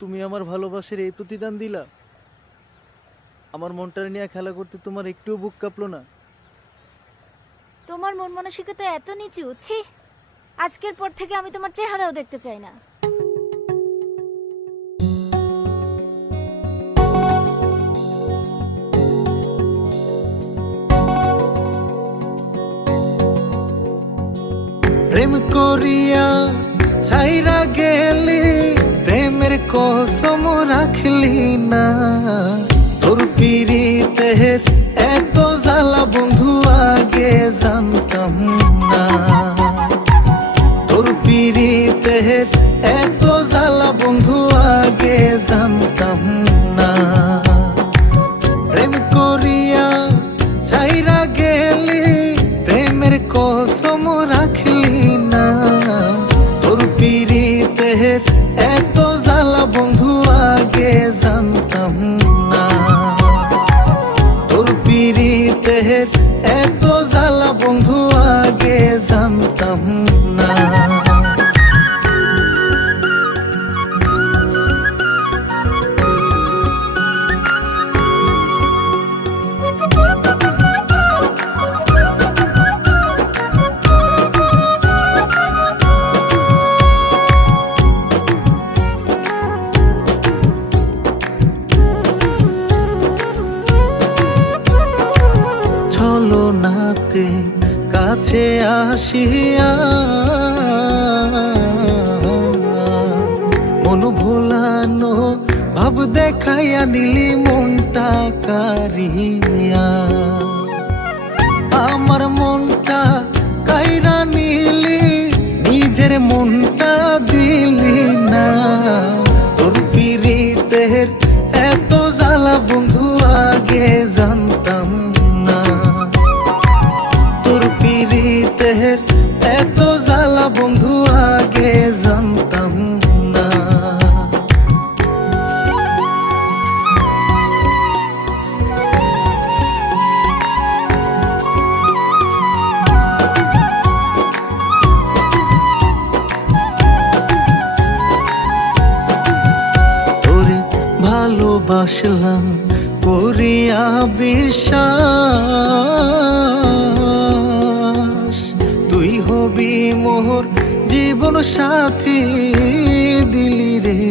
তুমি আমার ভালোবাসার এই প্রতিদান দিলা? আমার মনটা নিয়ে খেলা করতে তোমার একটুও বুক কাঁপলো না? তোমার মন মানসিকতা এত নিচু, ছি! আজকের পর থেকে আমি তোমার চেহারাও দেখতে চাই না। প্রেম করিয়া ছাইরা গেলি, প্রেমের কসম রাখলি না। তোর পিরিতের এত জ্বালা বন্ধু আগে জানতাম না। তোর পিরিতের এত জ্বালা বন্ধু আগে জানতাম না। প্রেম করিয়া ছাইরা গেলি, প্রেমের কসম রাখলি না। তোর পিরিতের এত জ্বালা বন্ধু আগে জানতাম না। তোর পিরিতের এত জ্বালা বন্ধু আগে জানতাম না। ছলনাতে কাছে আসিয়া মন ভোলানো ভাব দেখাইয়া নিলি মনটা কারিয়া। আমার মনটা কাইরা নিলি, নিজের মনটা দিলি না। তোর পিরিতের এত জ্বালা বন্ধু আগে জানতাম না। তোর পিরিতের এত জ্বালা বন্ধু আগে জানতাম না। তোরে ভালোবাসলাম করিয়া বিশ্বাস, তুই হবি মোর জীবন সাথী দিলি রে